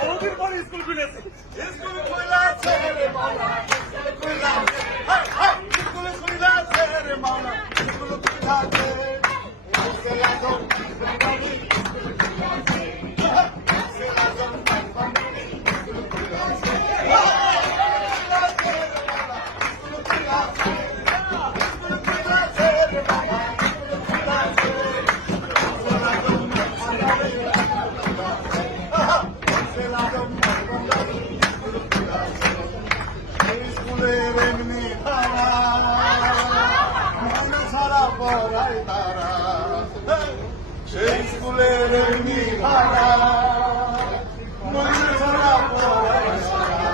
বহুদিন পরে স্কুল খুলেছে। স্কুল খুলেছে রে মাওলা, স্কুল খুলেছে, স্কুল খুলেছে রে মাওলা, স্কুল খুলেছে। স্কুলের এমনি তারা মনে সারা পড়ায় তারা, সেই স্কুলের এমনি তারা মনে সারা পড়ায় তারা।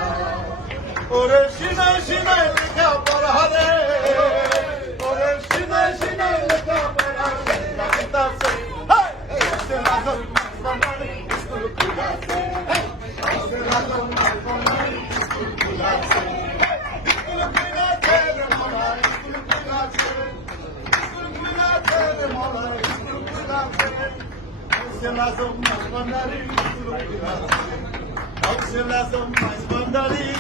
ওরে সিনাই সিনাই লেখা পড়া রে, ওরে সিনাই সিনাই লেখা পড়া লাগতাছে। স্কুল খুলেছে, Auxiliação mais bandarim.